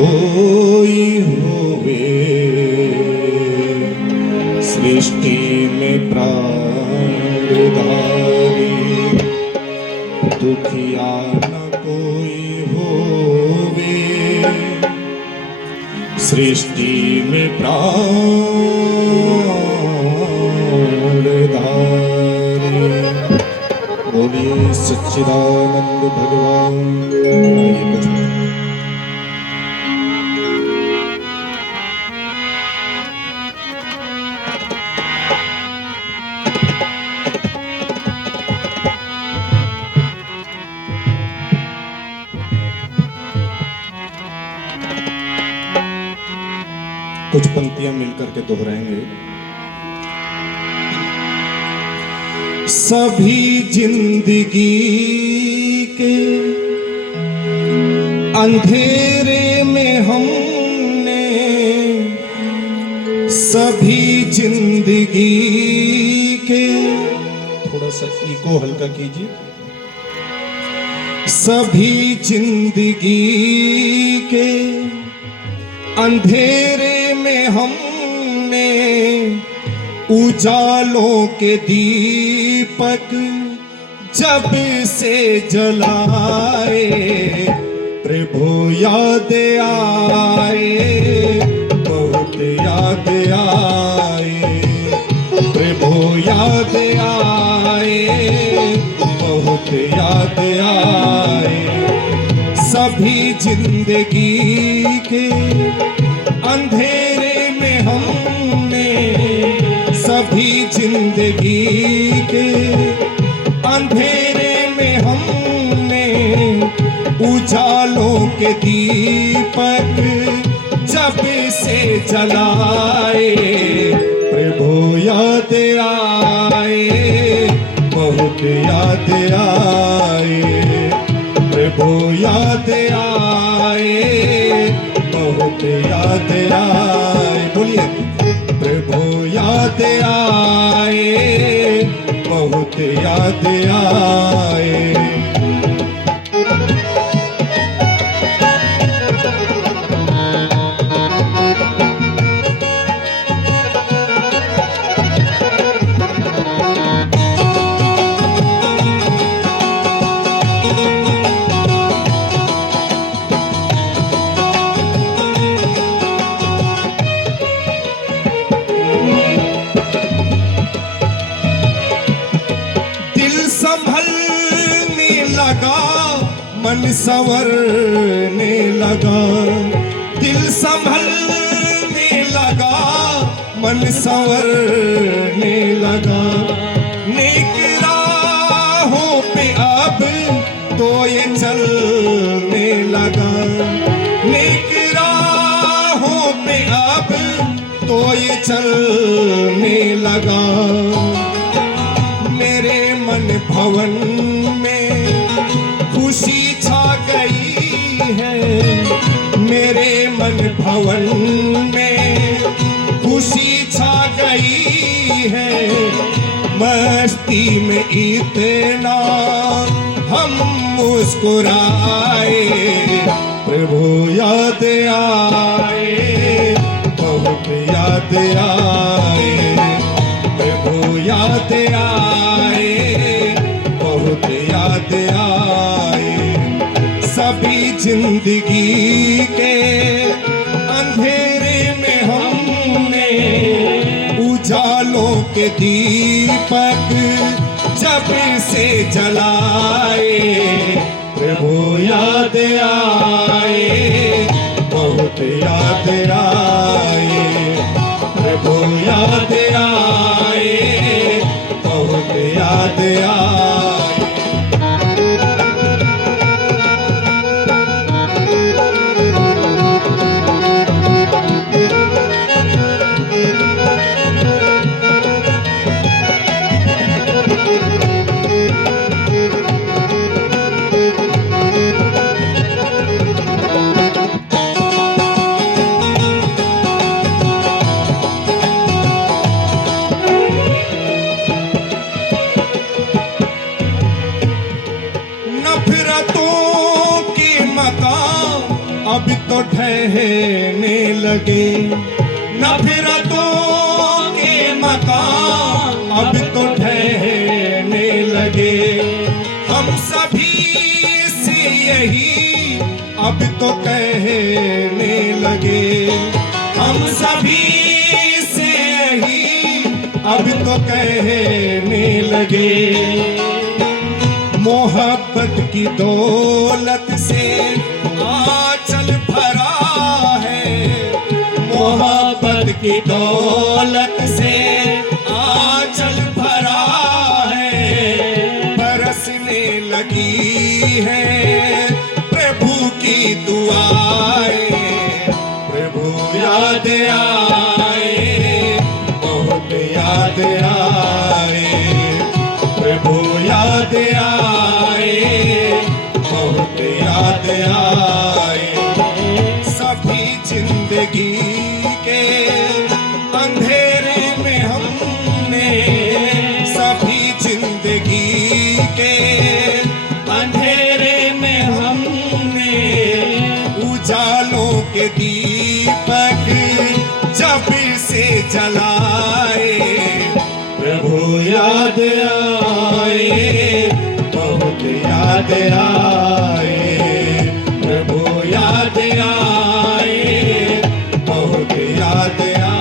कोई होवे, सृष्टि में प्राणधारी, दुखिया न कोई होवे, सृष्टि में प्राणधारी। बोलिए सच्चिदानंद भगवान। कुछ पंक्तियां मिलकर के दोहराएंगे। सभी जिंदगी के अंधेरे में हमने, सभी जिंदगी के, थोड़ा सा इको हल्का कीजिए, सभी जिंदगी के अंधेरे में हमने उजालों के दीपक जब से जलाए, प्रभु याद आए, बहुत याद आए, प्रभु याद आए, बहुत याद आए। सभी जिंदगी के अंधेरे में हमने, सभी जिंदगी के अंधेरे में हमने उजालों के दीपक जब से जलाए, प्रभु याद आए, बहुत याद आए, प्रभु याद आए, बहुत याद आए। बोलिए प्रभु याद आए, बहुत याद आए। मन संवरने लगा, दिल संभलने लगा, मन संवरने लगा। नेक राहों पे अब तो ये चलने लगा, नेक राहों पे अब तो ये चलने लगा। मेरे मन भवन में खुशी छा गई है, मेरे मन भवन में खुशी छा गई है। मस्ती में इतना हम मुस्कुराए, प्रभु याद आए, बहुत याद आए, प्रभु याद आए, बहुत याद आए। सभी जिंदगी के अंधेरे में हमने उजालों के दीपक जब से जलाए, प्रभु याद आए, बहुत याद आए, प्रभु याद आए, बहुत याद आए। कहने लगे, नफरतों के मकान अब तो ठहरने लगे। हम सभी से यही अब तो कहने लगे, हम सभी से यही अब तो कहने लगे। मोहब्बत की दौलत से आंचल भरा है, मोहब्बत की दौलत से आंचल भरा है। बरसने लगी है प्रभु की दुआएं, प्रभु याद आए, बहुत याद आए, प्रभु याद आए, बहुत याद आए। सभी जिंदगी के अंधेरे में हमने, सभी जिंदगी के अंधेरे में हमने उजालों के दीपक जब से जलाए, प्रभु याद आए, बहुत याद आए, प्रभु याद आए, बहुत याद आए।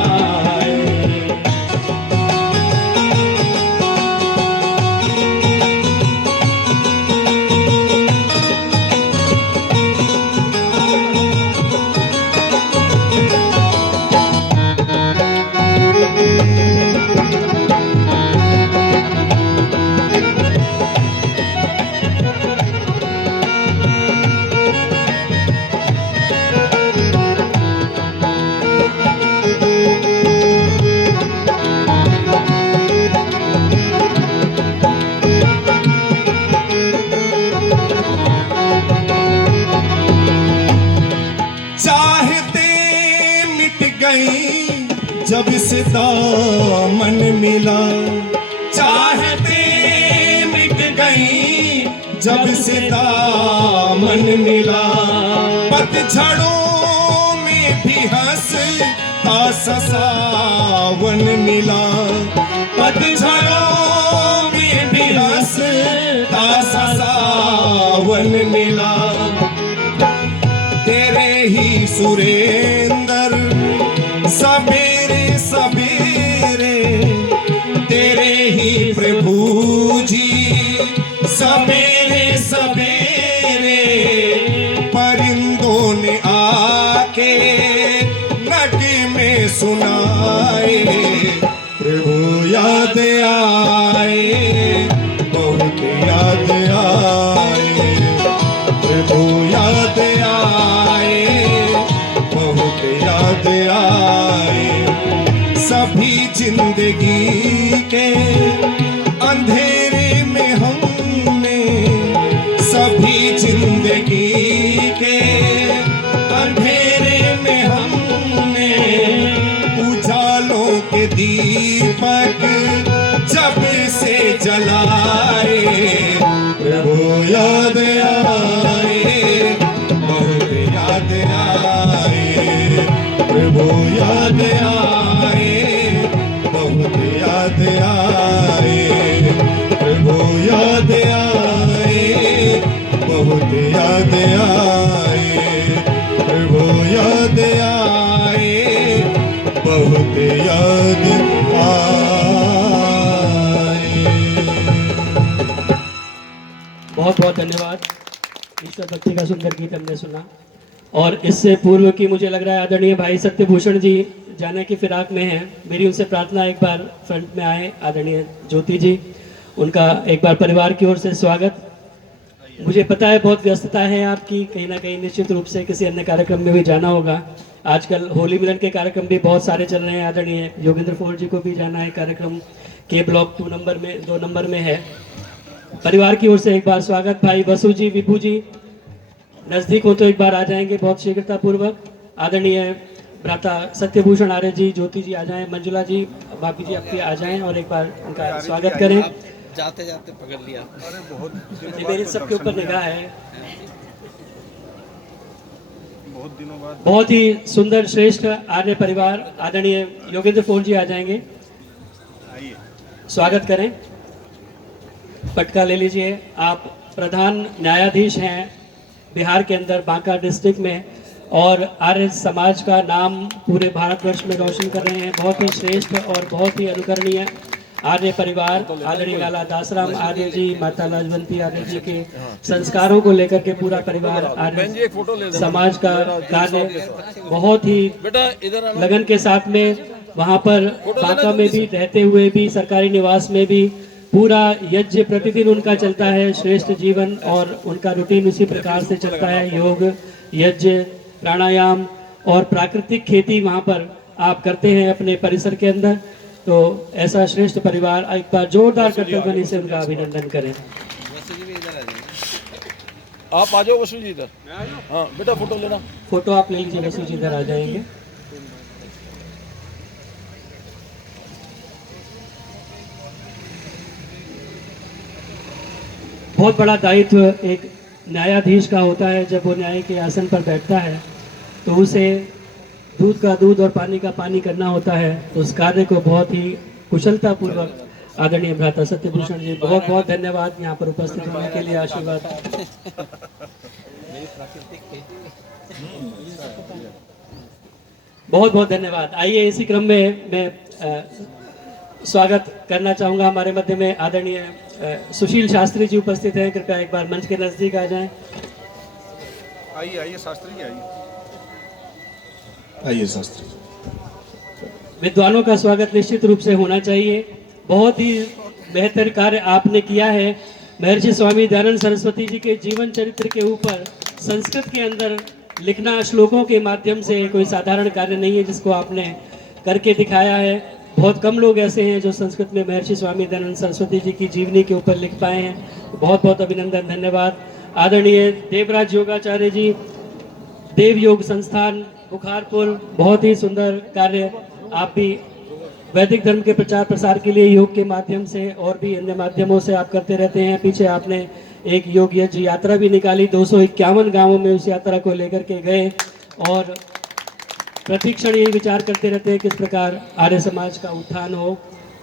जब से दामन मिला, चाहते मिट गई जब से दामन मिला। पतझड़ों में भी हंसता सावन मिला, पतझड़ों में भी हंसता सावन मिला। तेरे ही सुरेंद्र सबेरे सबेरे, तेरे ही प्रभु जी सबेरे सबेरे। परिंदों ने आके नगमे सुनाए, प्रभु याद आए, बहुत याद आए, प्रभु याद आए, बहुत याद आए। सभी जिंदगी के अंधेरे में हमने, सभी जिंदगी के अंधेरे में हमने उजालों के दीपक जब से जलाए, प्रभु याद आए, बहुत याद आए, प्रभु याद आए, बहुत याद आए, प्रभु याद आए, बहुत याद आए, प्रभु याद आए, बहुत याद आए। बहुत बहुत धन्यवाद। ईश्वर भक्ति का सुंदर गीत हमने सुना। और इससे पूर्व की मुझे लग रहा है आदरणीय भाई सत्यभूषण जी जाने की फिराक में हैं। मेरी उनसे प्रार्थना एक बार फ्रंट में आए। आदरणीय ज्योति जी, उनका एक बार परिवार की ओर से स्वागत। मुझे पता है बहुत व्यस्तता है आपकी, कहीं ना कहीं निश्चित रूप से किसी अन्य कार्यक्रम में भी जाना होगा। आजकल होली मिलन के कार्यक्रम भी बहुत सारे चल रहे हैं। आदरणीय योगेंद्र फोर जी को भी जाना है, कार्यक्रम के ब्लॉक 2 नंबर में है। परिवार की ओर से एक बार स्वागत। भाई बसु जी, विभू जी नज़दीक हो तो एक बार आ जाएंगे बहुत शीघ्रता पूर्वक। आदरणीय भ्राता सत्यभूषण आर्य जी, ज्योति जी आ जाएं, मंजुला जी, भाभी जी आपकी आ जाएं और एक बार उनका स्वागत करें। जाते जाते पकड़ लिया। जी, मेरी सबके ऊपर निगाह है। बहुत दिनों बाद बहुत ही सुंदर श्रेष्ठ आर्य परिवार आदरणीय योगेंद्र फोन जी आ जाएंगे, आइए। स्वागत करें। पटका ले लीजिए। आप प्रधान न्यायाधीश हैं बिहार के अंदर बांका डिस्ट्रिक्ट में और आर्य समाज का नाम पूरे भारतवर्ष में रोशन कर रहे हैं। बहुत ही श्रेष्ठ और बहुत ही अनुकरणीय आर्य परिवार आदरणीय लाला दासराम आर्य जी, माता लाजवंती आर्य जी के संस्कारों को लेकर के पूरा परिवार आर्य समाज का कार्य बहुत ही बेटा इधर आना। लगन के साथ में वहाँ पर बांका में भी रहते हुए भी सरकारी निवास में भी पूरा यज्ञ प्रतिदिन उनका चलता है। श्रेष्ठ जीवन और उनका रूटीन उसी प्रकार से चलता है। योग, यज्ञ, प्राणायाम और प्राकृतिक खेती वहाँ पर आप करते हैं अपने परिसर के अंदर। तो ऐसा श्रेष्ठ परिवार, एक बार जोरदार करतल ध्वनि से उनका अभिनंदन करें। वसु जी भी इधर आ जाइए। आप आ जाओ वसु जी इधर। हाँ बेटा फोटो लेना। फोटो आप ले लीजिए, वसु जी इधर आ जाएंगे। बहुत बड़ा दायित्व एक न्यायाधीश का होता है। जब वो न्याय के आसन पर बैठता है तो उसे दूध का दूध और पानी का पानी करना होता है। तो उस कार्य को बहुत ही कुशलता पूर्वक आदरणीय भ्राता सत्यभूषण जी, बहुत बहुत धन्यवाद यहाँ पर उपस्थित होने के लिए, आशीर्वाद। बहुत बहुत धन्यवाद। आइए इसी क्रम में मैं स्वागत करना चाहूँगा हमारे मध्य में आदरणीय सुशील शास्त्री जी उपस्थित हैं। कृपया एक बार मंच के नजदीक आ जाएं। आइए आइए शास्त्री जी आइए। आइए शास्त्री। विद्वानों का स्वागत निश्चित रूप से होना चाहिए। बहुत ही बेहतर कार्य आपने किया है। महर्षि स्वामी दयानंद सरस्वती जी के जीवन चरित्र के ऊपर संस्कृत के अंदर लिखना श्लोकों के माध्यम से कोई साधारण कार्य नहीं है, जिसको आपने करके दिखाया है। बहुत कम लोग ऐसे हैं जो संस्कृत में महर्षि स्वामी दयानंद सरस्वती जी की जीवनी के ऊपर लिख पाए हैं। बहुत बहुत अभिनंदन, धन्यवाद। आदरणीय देवराज योगाचार्य जी, देव योग संस्थान बुखारपुर, बहुत ही सुंदर कार्य आप भी वैदिक धर्म के प्रचार प्रसार के लिए योग के माध्यम से और भी अन्य माध्यमों से आप करते रहते हैं। पीछे आपने एक योग यज्ञ यात्रा भी निकाली, 251 गांवों में उस यात्रा को लेकर के गए और प्रतिक्षण यही विचार करते रहते हैं किस प्रकार आर्य समाज का उत्थान हो।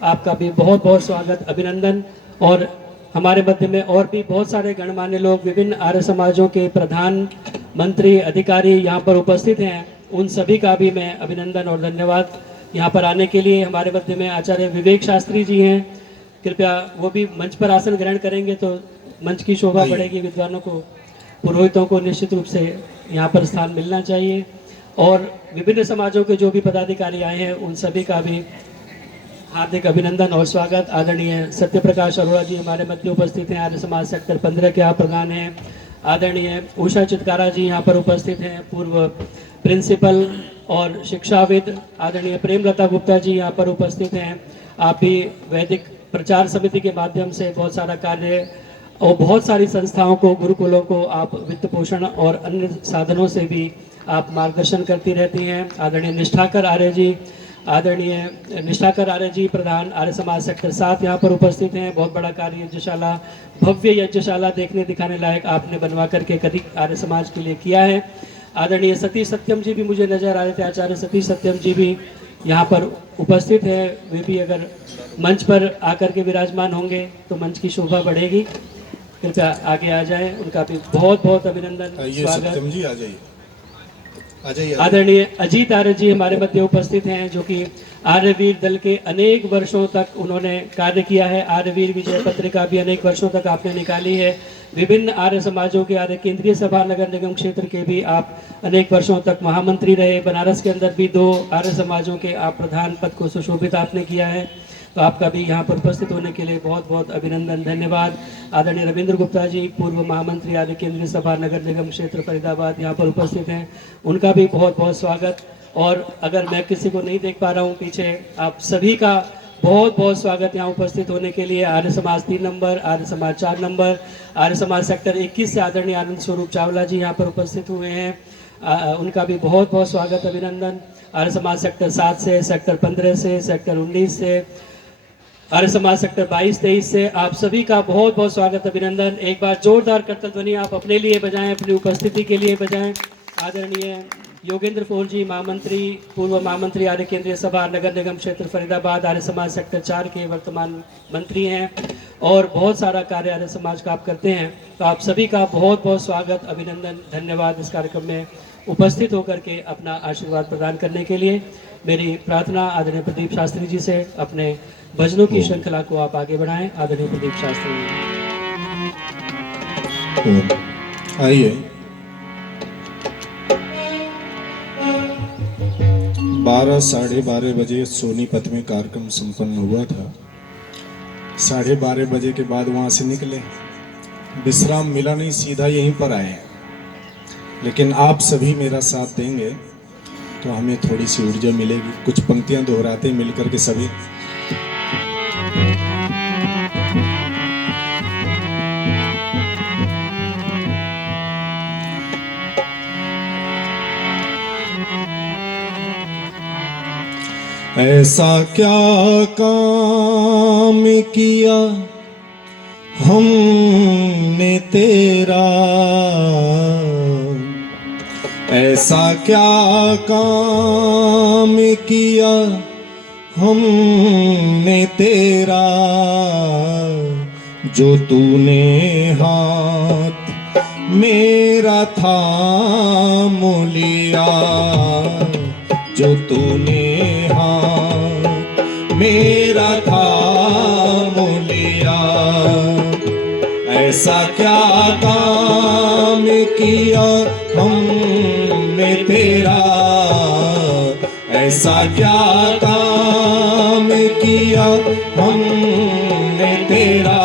आपका भी बहुत बहुत स्वागत, अभिनंदन। और हमारे मध्य में और भी बहुत सारे गणमान्य लोग, विभिन्न आर्य समाजों के प्रधान, मंत्री, अधिकारी यहाँ पर उपस्थित हैं। उन सभी का भी मैं अभिनंदन और धन्यवाद यहाँ पर आने के लिए। हमारे मध्य में आचार्य विवेक शास्त्री जी हैं। कृपया वो भी मंच पर आसन ग्रहण करेंगे तो मंच की शोभा बढ़ेगी। विद्वानों को, पुरोहितों को निश्चित रूप से यहाँ पर स्थान मिलना चाहिए। और विभिन्न समाजों के जो भी पदाधिकारी आए हैं उन सभी का भी हार्दिक अभिनंदन और स्वागत। आदरणीय सत्य प्रकाश अरोड़ा जी हमारे मध्य उपस्थित हैं, आर्य समाज सेक्टर 15 के आप प्रधान हैं। आदरणीय उषा चितकारा जी यहाँ पर उपस्थित हैं, पूर्व प्रिंसिपल और शिक्षाविद। आदरणीय प्रेमलता गुप्ता जी यहाँ पर उपस्थित हैं। आप भी वैदिक प्रचार समिति के माध्यम से बहुत सारा कार्य और बहुत सारी संस्थाओं को, गुरुकुलों को आप वित्त पोषण और अन्य साधनों से भी आप मार्गदर्शन करती रहती हैं। आदरणीय निष्ठाकर आर्य जी प्रधान आर्य समाज सेक्टर 7 यहाँ पर उपस्थित हैं। बहुत बड़ा कार्य यज्ञशाला, भव्य यज्ञशाला देखने दिखाने लायक आपने बनवा करके कभी आर्य समाज के लिए किया है। आदरणीय सतीश सत्यम जी भी मुझे नजर आ रहे थे, आचार्य सतीश सत्यम जी भी यहाँ पर उपस्थित है। वे भी अगर मंच पर आकर के विराजमान होंगे तो मंच की शोभा बढ़ेगी। कृपया आगे आ जाएं, उनका भी बहुत बहुत अभिनंदन, स्वागत। सत्यम जी आ जाइए, आ जाइए। आदरणीय अजीत आर्य जी हमारे मध्य उपस्थित हैं, जो कि आर्यवीर दल के अनेक वर्षों तक उन्होंने कार्य किया है। आर्यवीर विजय पत्रिका भी अनेक वर्षों तक आपने निकाली है। विभिन्न आर्य समाजों के, आर्य केंद्रीय सभा नगर निगम क्षेत्र के भी आप अनेक वर्षों तक महामंत्री रहे। बनारस के अंदर भी 2 आर्य समाजों के आप प्रधान पद को सुशोभित आपने किया है। तो आपका भी यहाँ पर उपस्थित होने के लिए बहुत बहुत अभिनंदन, धन्यवाद। आदरणीय रविंद्र गुप्ता जी, पूर्व महामंत्री आदि केंद्रीय सभा नगर निगम क्षेत्र फरीदाबाद, यहाँ पर उपस्थित हैं। उनका भी बहुत बहुत स्वागत। और अगर मैं किसी को नहीं देख पा रहा हूँ पीछे, आप सभी का बहुत बहुत स्वागत यहाँ उपस्थित होने के लिए। Arya Samaj 3 number, Arya Samaj 4 number, Arya Samaj sector 21 से आदरणीय आनंद स्वरूप चावला जी यहाँ पर उपस्थित हुए हैं। उनका भी बहुत बहुत स्वागत, अभिनंदन। आर्य समाज सेक्टर 7 से, सेक्टर 15 से, सेक्टर 19 से, आर्य समाज सेक्टर 22-23 से आप सभी का बहुत बहुत स्वागत, अभिनंदन। एक बार जोरदार करतल ध्वनि आप अपने लिए बजाएं, अपनी उपस्थिति के लिए बजाएं। आदरणीय योगेंद्र फोर जी, महामंत्री, पूर्व महामंत्री आर्य केंद्रीय सभा नगर निगम क्षेत्र फरीदाबाद आर्य समाज सेक्टर 4 के वर्तमान मंत्री हैं और बहुत सारा कार्य आर्य समाज का आप करते हैं। तो आप सभी का बहुत बहुत स्वागत, अभिनंदन, धन्यवाद इस कार्यक्रम में उपस्थित होकर के अपना आशीर्वाद प्रदान करने के लिए। मेरी प्रार्थना आदरणीय प्रदीप शास्त्री जी से अपने भजनों की श्रृंखला को आप आगे बढ़ाएं। आदरणीय प्रदीप शास्त्री जी, आइए। 12 साढ़े 12 बजे सोनीपत में कार्यक्रम संपन्न हुआ था। 12:30 बजे के बाद वहाँ से निकले, विश्राम मिला नहीं, सीधा यहीं पर आए। लेकिन आप सभी मेरा साथ देंगे तो हमें थोड़ी सी ऊर्जा मिलेगी। कुछ पंक्तियां दोहराते मिलकर के सभी। ऐसा क्या काम किया हमने तेरा, ऐसा क्या काम किया हमने तेरा, जो तूने हाथ मेरा थाम लिया, जो तूने हाथ मेरा थाम लिया। ऐसा क्या काम किया हमने तेरा, ऐसा क्या काम किया हमने तेरा,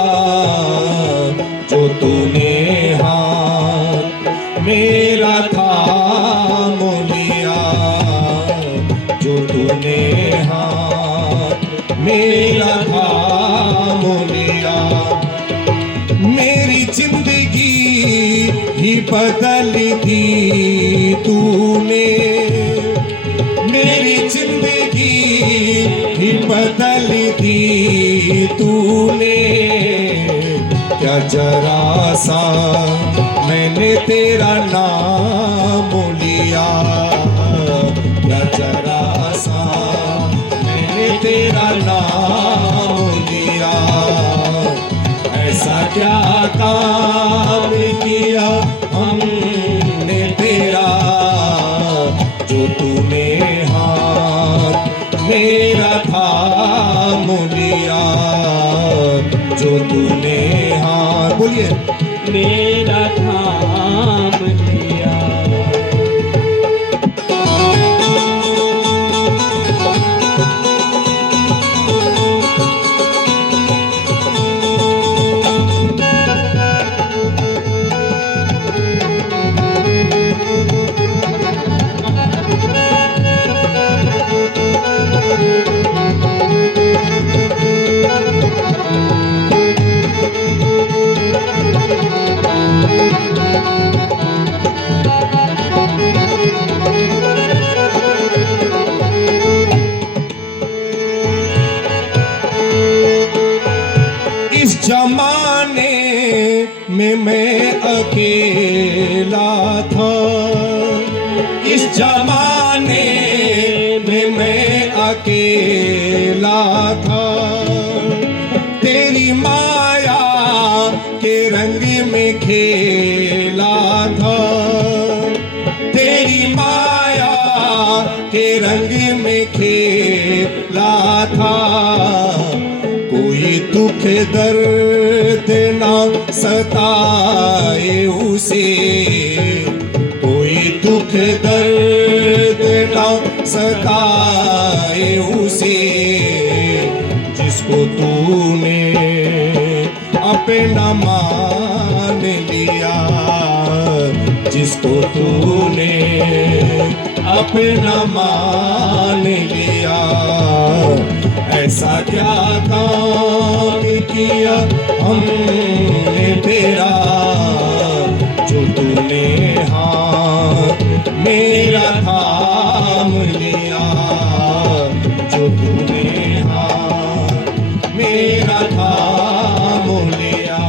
जो तूने हाथ मेरा थाम लिया, जो तूने हाथ मेरा थाम लिया। मेरी जिंदगी ही बदल दी तूने, मेरी जिंदगी ही बदल दी तूने। क्या जरा सा मैंने तेरा नाम लिया, क्या जरा सा मैंने तेरा नाम लिया। ऐसा क्या काम किया हमने तेरा, जो तूने हाथ मेरा थाम लिया, जो तूने हाथ, बोलिए, मेरा थाम लिया। इस जमाने में मैं अकेला था, इस जमाने में मैं अकेला था। तेरी माया के रंग में खेला था, तेरी माया के रंग में खेला था। कोई दुख दर्द ना सताए उसे, कोई दुख दर्द ना सताए उसे, जिसको तूने अपना मान लिया, जिसको तूने अपना मान लिया। ऐसा क्या काम किया हमने तेरा, जो तूने हाथ मेरा थाम लिया, जो तूने हाथ मेरा थाम लिया।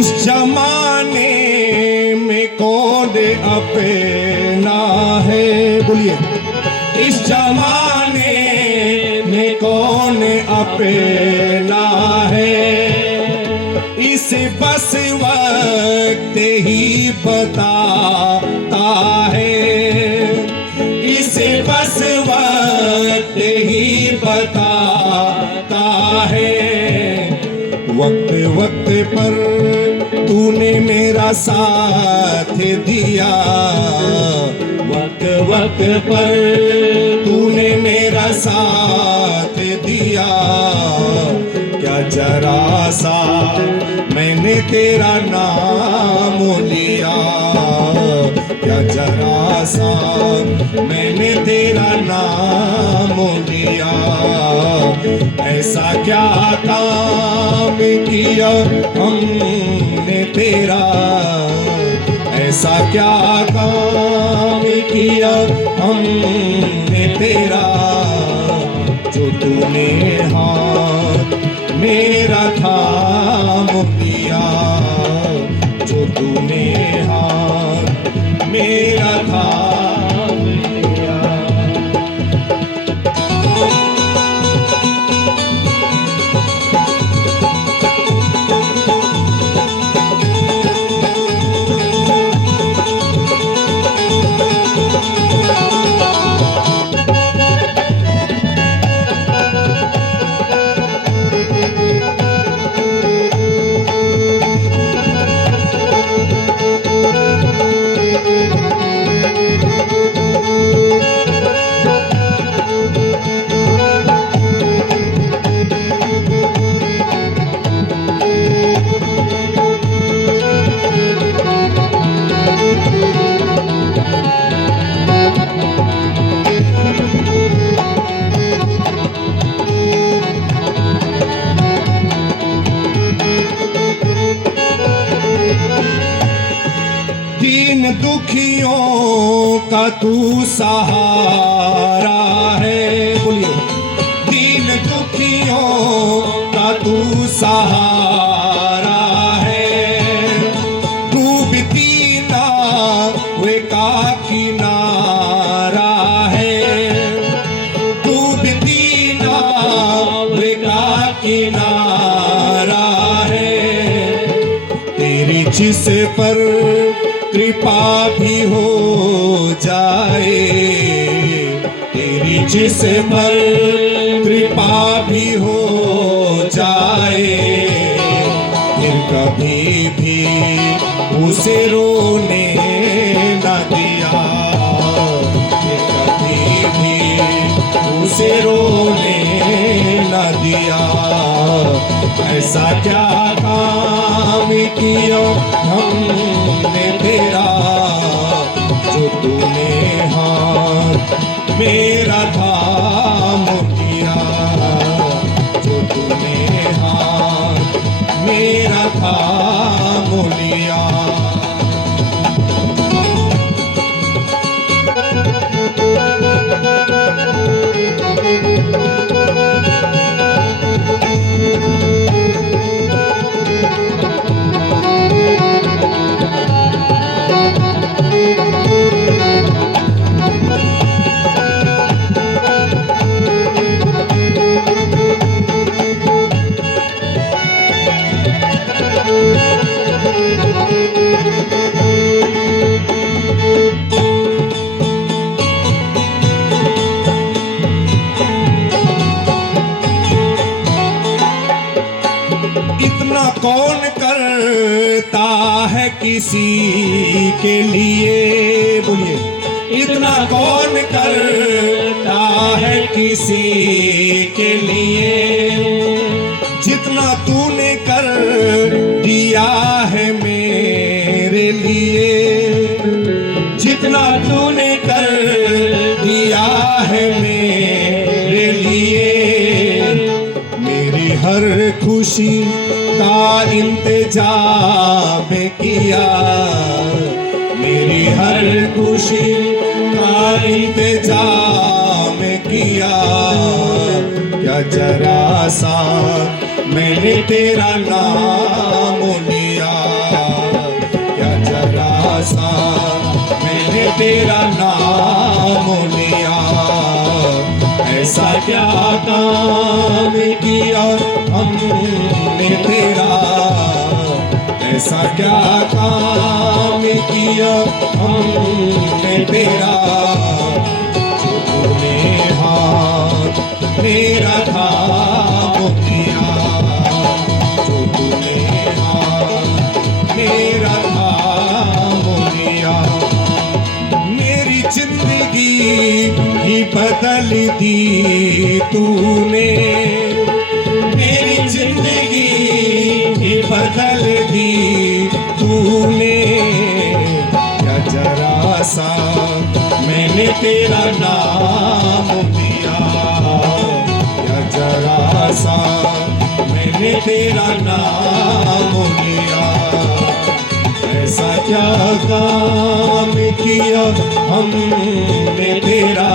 इस जमाने में कौन अपना है, बोलिए, इस जमाने में कौन अपना है, इसे बस वक्त ही बताता है, इसे बस वक्त ही बताता है। वक्त वक्त पर तूने मेरा साथ दिया, वक्त वक्त पर तूने मेरा साथ दिया, क्या जरा सा मैंने तेरा नाम लिया, क्या जरा सा मैंने तेरा नाम लिया, ऐसा क्या काम किया हमने तेरा, ऐसा क्या काम किया हमने तेरा, जो तूने हाथ मेरा थाम लिया, जो तूने हाथ मेरा थाम लिया। दीन दुखियों का तू सहारा है, बोलिए, दीन दुखियों का तू सहारा है, डूबती नाव का किनारा है, डूबती नाव का किनारा है, तेरी जिस पर कृपा भी हो जाए, तेरी जिस पर कृपा भी हो जाए, फिर कभी भी उसे रोने न दिया, फिर कभी भी उसे रोने न दिया, ऐसा क्या काम किया हमने तेरा, जो तूने हाथ मेरा थाम लिया, जो तूने हाथ मेरा थाम लिया। इतना कौन करता है किसी के लिए, बोलिए, इतना कौन करता है किसी के लिए, जितना तूने कर दिया है मेरे लिए, जितना तूने कर दिया है मेरे लिए, मेरी हर खुशी का इंतजाम किया, मेरी हर खुशी का इंतजाम किया, क्या जरा सा मैंने तेरा नाम लिया, तेरा नाम लिया, ऐसा क्या काम किया हमने तेरा, ऐसा क्या काम किया हमने तेरा, जो तूने हाथ मेरा थाम लिया, जो तूने हाथ मेरा थाम लिया। मेरी जिंदगी ही बदल दी तूने, मेरी जिंदगी ही बदल दी तूने, क्या जरा सा मैंने तेरा नाम लिया, क्या जरा सा मैंने तेरा नाम लिया, ऐसा क्या काम किया हमने तेरा,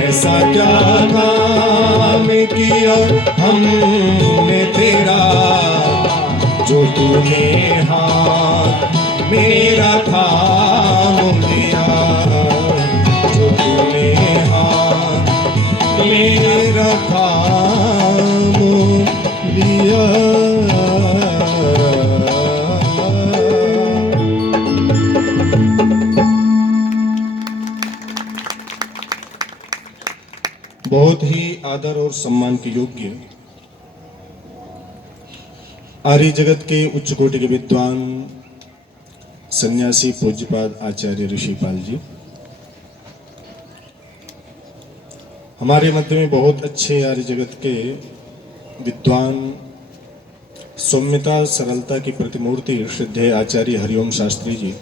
ऐसा क्या काम किया हमने तेरा, जो तूने हाथ मेरा थाम लिया, जो तूने हाथ मेरा थाम लिया। बहुत ही आदर और सम्मान के योग्य आर्य जगत के उच्च कोटि के विद्वान सन्यासी पूज्यपाद आचार्य ऋषिपाल जी, हमारे मध्य में बहुत अच्छे आर्य जगत के विद्वान, सौम्यता सरलता की प्रतिमूर्ति श्रद्धेय आचार्य हरिओम शास्त्री जी,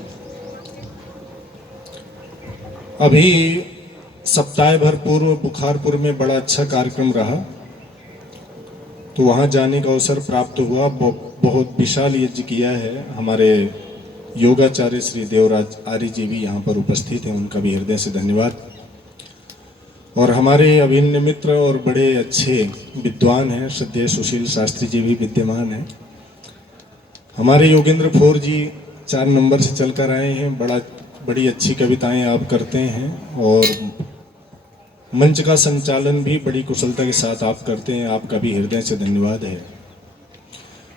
अभी सप्ताह भर पूर्व बुखारपुर में बड़ा अच्छा कार्यक्रम रहा, तो वहाँ जाने का अवसर प्राप्त हुआ। बहुत विशाल यज्ञ किया है। हमारे योगाचार्य श्री देवराज आर्य जी भी यहाँ पर उपस्थित हैं, उनका भी हृदय से धन्यवाद। और हमारे अभिन्न मित्र और बड़े अच्छे विद्वान हैं, श्रद्धेय सुशील शास्त्री जी भी विद्यमान हैं। हमारे योगेंद्र फोर जी 4 नंबर से चलकर आए हैं, बड़ी अच्छी कविताएं आप करते हैं और मंच का संचालन भी बड़ी कुशलता के साथ आप करते हैं, आपका भी हृदय से धन्यवाद है।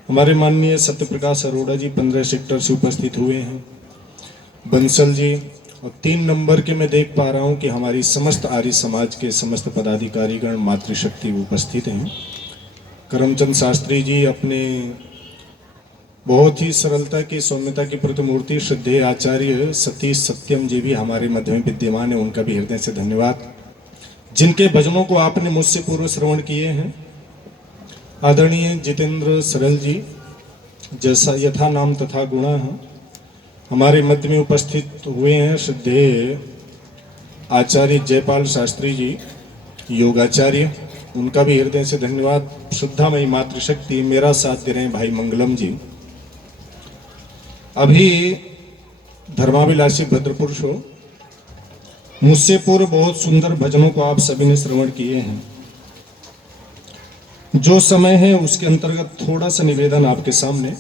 हमारे माननीय सत्य प्रकाश अरोड़ा जी 15 सेक्टर से उपस्थित हुए हैं, बंसल जी, और 3 नंबर के मैं देख पा रहा हूं कि हमारी समस्त आर्य समाज के समस्त पदाधिकारीगण मातृशक्ति उपस्थित हैं। करमचंद शास्त्री जी अपने बहुत ही सरलता की सौम्यता की प्रतिमूर्ति श्रद्धेय आचार्य सतीश सत्यम जी भी हमारे मध्य में विद्यमान है, उनका भी हृदय से धन्यवाद। जिनके भजनों को आपने मुझसे पूर्व श्रवण किए हैं, आदरणीय जितेंद्र सरल जी, जैसा यथा नाम तथा गुणा है, हमारे मध्य में उपस्थित हुए हैं श्रद्धेय आचार्य जयपाल शास्त्री जी योगाचार्य, उनका भी हृदय से धन्यवाद। श्रद्धामयी मातृशक्ति मेरा साथ दे रहे हैं भाई मंगलम जी। अभी धर्माभिलाषी भद्रपुरुष हो, मुझसे पूर्व बहुत सुंदर भजनों को आप सभी ने श्रवण किए हैं। जो समय है उसके अंतर्गत थोड़ा सा निवेदन आपके सामने।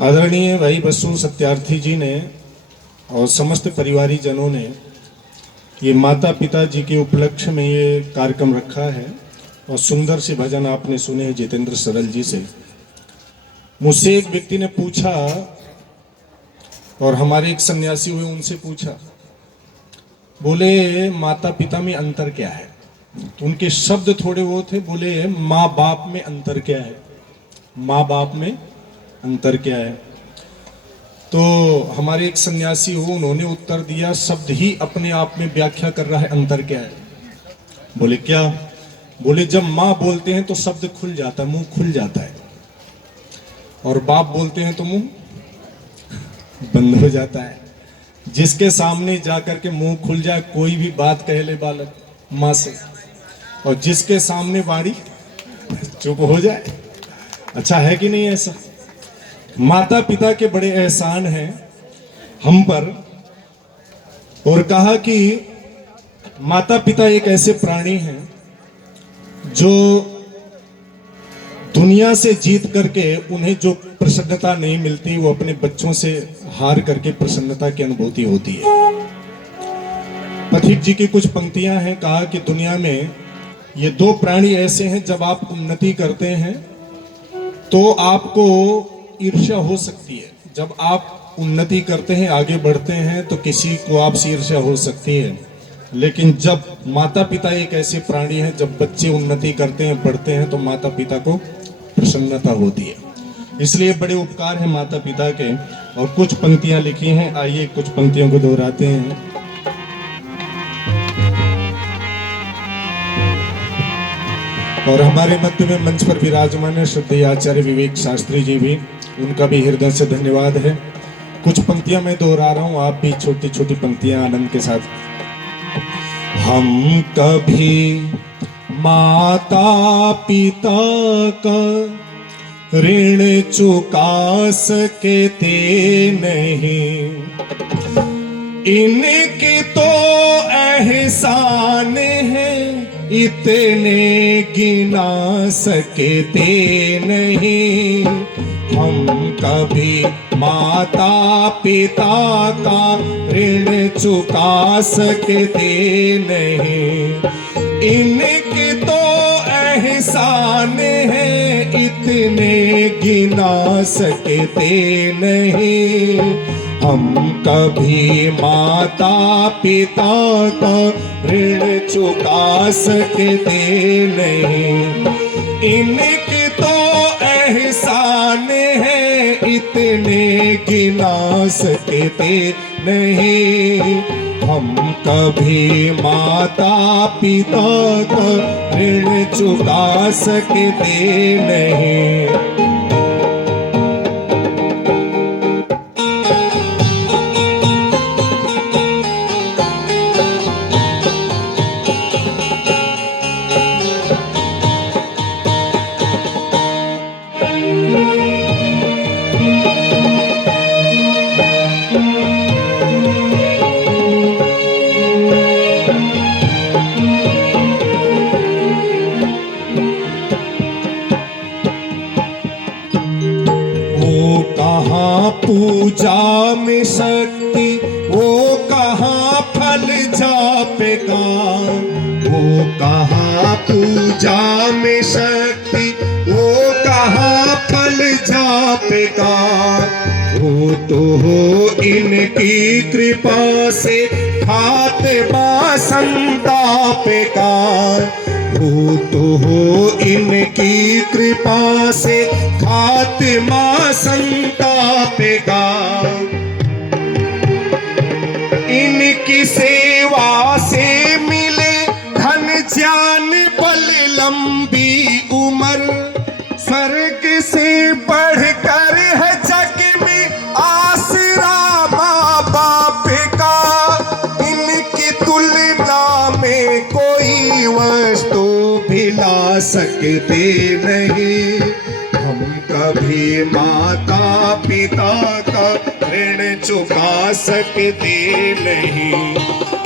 आदरणीय भाई बसु सत्यार्थी जी ने और समस्त परिवारी जनों ने ये माता पिता जी के उपलक्ष्य में ये कार्यक्रम रखा है और सुंदर से भजन आपने सुने हैं जितेंद्र सरल जी से। मुझसे एक व्यक्ति ने पूछा और हमारे एक सन्यासी हुए, उनसे पूछा, बोले माता पिता में अंतर क्या है? तो उनके शब्द थोड़े वो थे, बोले माँ बाप में अंतर क्या है, माँ बाप में अंतर क्या है। तो हमारे एक सन्यासी हो, उन्होंने उत्तर दिया, शब्द ही अपने आप में व्याख्या कर रहा है अंतर क्या है। बोले क्या? बोले जब माँ बोलते हैं तो शब्द खुल जाता है, मुंह खुल जाता है, और बाप बोलते हैं तो मुंह बंद हो जाता है। जिसके सामने जाकर के मुंह खुल जाए, कोई भी बात कह ले बालक माँ से, और जिसके सामने वाणी चुप हो जाए। अच्छा है कि नहीं ऐसा? माता पिता के बड़े एहसान हैं हम पर, और कहा कि माता पिता एक ऐसे प्राणी हैं जो दुनिया से जीत करके उन्हें जो प्रसन्नता नहीं मिलती, वो अपने बच्चों से हार करके प्रसन्नता की अनुभूति होती है। पथिक जी की कुछ पंक्तियां हैं, कहा कि दुनिया में ये दो प्राणी ऐसे हैं, जब आप उन्नति करते हैं तो आपको ईर्ष्या हो सकती है। जब आप उन्नति करते हैं, आगे बढ़ते हैं, तो किसी को आपसे ईर्ष्या हो सकती है। लेकिन जब माता पिता एक ऐसे प्राणी हैं, जब बच्चे उन्नति करते हैं, बढ़ते हैं, तो माता पिता को प्रसन्नता होती है। इसलिए बड़े उपकार हैं माता पिता के। और कुछ पंक्तियां लिखी हैं, आइए कुछ पंक्तियों को दोहराते हैं। और हमारे मध्य में मंच पर विराजमान है श्रद्धेय आचार्य विवेक शास्त्री जी भी, उनका भी हृदय से धन्यवाद है। कुछ पंक्तियां मैं दोहरा रहा हूं, आप भी छोटी छोटी पंक्तियां आनंद के साथ। हम कभी माता पिता का ऋण चुका सकते नहीं, इनके तो एहसान है इतने गिना सकते नहीं। हम कभी माता पिता का ऋण चुका सकते नहीं, इनके तो एहसान है इतने गिना सकते नहीं। हम कभी माता पिता का ऋण चुका सकते नहीं, इनके तो एहसान है इतने गिना सकते नहीं। हम कभी माता पिता का ऋण चुका सकते नहीं। पूजा में शक्ति वो कहाँ फल जापेगा, वो कहाँ पूजा में शक्ति वो कहाँ फल जापेगा। वो तो हो इनकी कृपा से फातिमा संतापेगा, वो तो हो इनकी कृपा से फातिमा संतापेगा। इनकी सेवा से मिले धन ज्ञान बल लंबी उम्र, स्वर्ग से बढ़कर है जग में आसरा माँ बाप का। इनकी तुलना में कोई वस्तु भी ला सकते नहीं। हम कभी माता पिता का ऋण चुका सकते नहीं,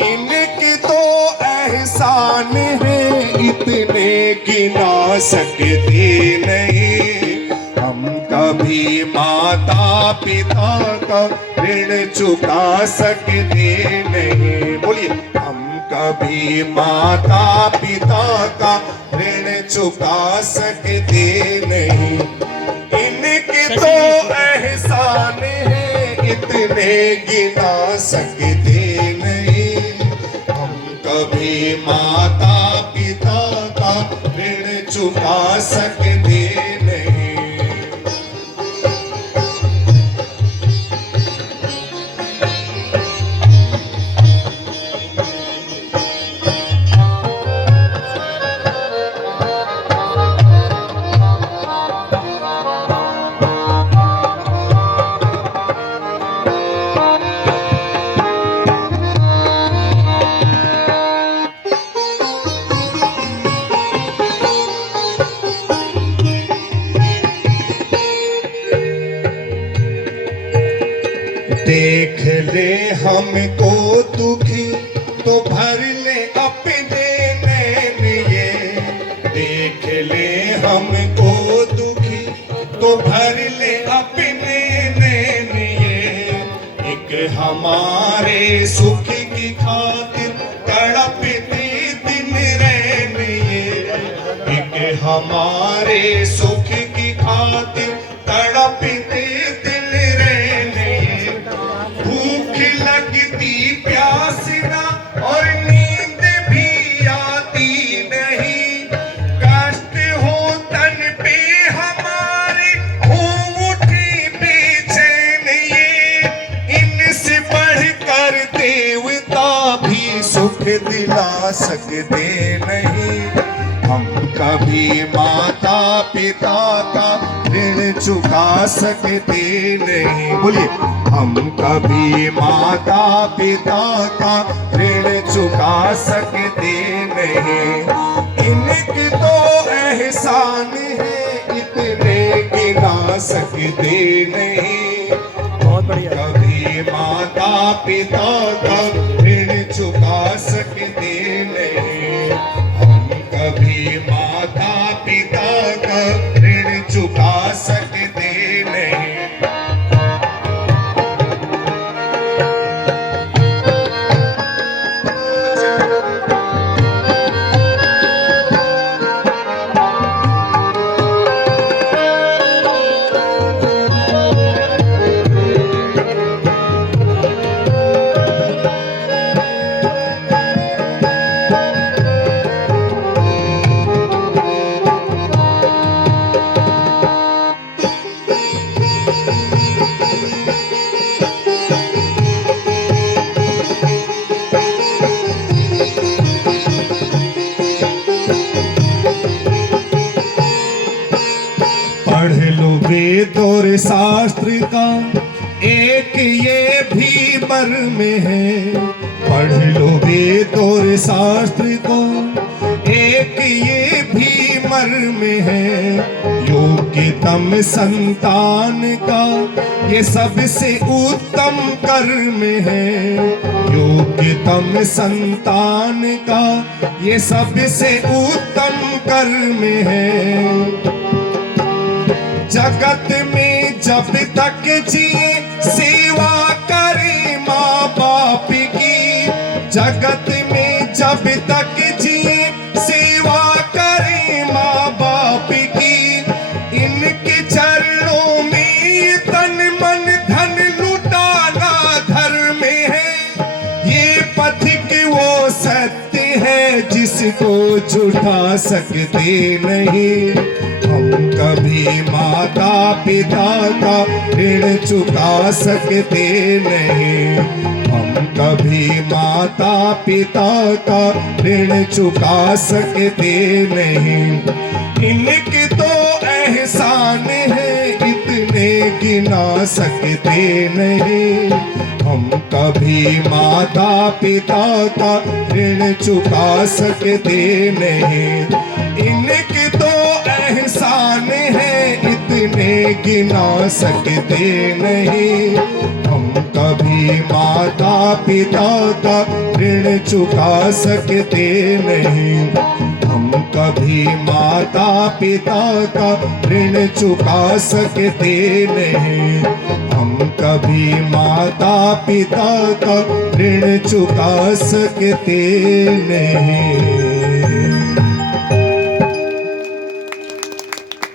इनके तो एहसान है इतने गिना सकते नहीं। हम कभी माता पिता का ऋण चुका सकते नहीं। बोलिए, हम कभी माता पिता का ऋण चुका सकते नहीं, इनके तो एहसान है इतने गिना सकते नहीं। हम कभी माता पिता का ऋण चुका सकते नहीं। देख ले हमको दुखी तो भर ले अपने नैन ये, देख ले हमको दुखी हमारे सुख की खातिर तड़पते दिन रहने ये कि हमारे सुख की खातिर तड़पते दिल रहने ये भूख लगती प्यास ना और नींद भी आती नहीं कष्ट हो तन पे हमारे हो उठी बेचैन ये इनसे बढ़कर देवता भी सुख दिला सकते नहीं हम कभी माता पिता का ऋण चुका सकते नहीं बोलिए हम कभी माता पिता का ऋण चुका सकते नहीं इनके तो एहसान है इतने गिना सकते नहीं बहुत बढ़िया। कभी माता पिता का ऋण चुका सकते नहीं हम कभी माता पिता का ऋण चुका सकते नहीं पढ़ लो वेद और शास्त्र का एक ये भी मर्म है पढ़ लो वेद और शास्त्र को एक ये भी मर्म है योग्यतम संतान का ये सबसे उत्तम कर्म है योग्यतम संतान का ये सबसे उत्तम कर्म है जगत में जब तक जिए सेवा करे माँ बाप की जगत में जब तक जिए सेवा करे माँ बाप की इनके चरणों में तन मन धन लुटाना धर्म है ये पथिक वो सत्य है जिसको झुठा सकते नहीं हम कभी माता पिता का ऋण चुका सकते नहीं हम कभी माता पिता का ऋण चुका सकते नहीं इनके तो एहसान है इतने गिना सकते नहीं हम कभी माता पिता का ऋण चुका सकते नहीं इनके तो एहसान है इतने गिना सकते नहीं हम कभी माता पिता का ऋण चुका सकते नहीं हम कभी माता पिता का ऋण चुका सकते नहीं हम कभी माता पिता का ऋण चुका सकते नहीं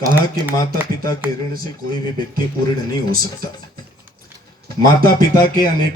कहा कि माता पिता के ऋण से कोई भी व्यक्ति पूर्ण नहीं हो सकता माता पिता के अनेक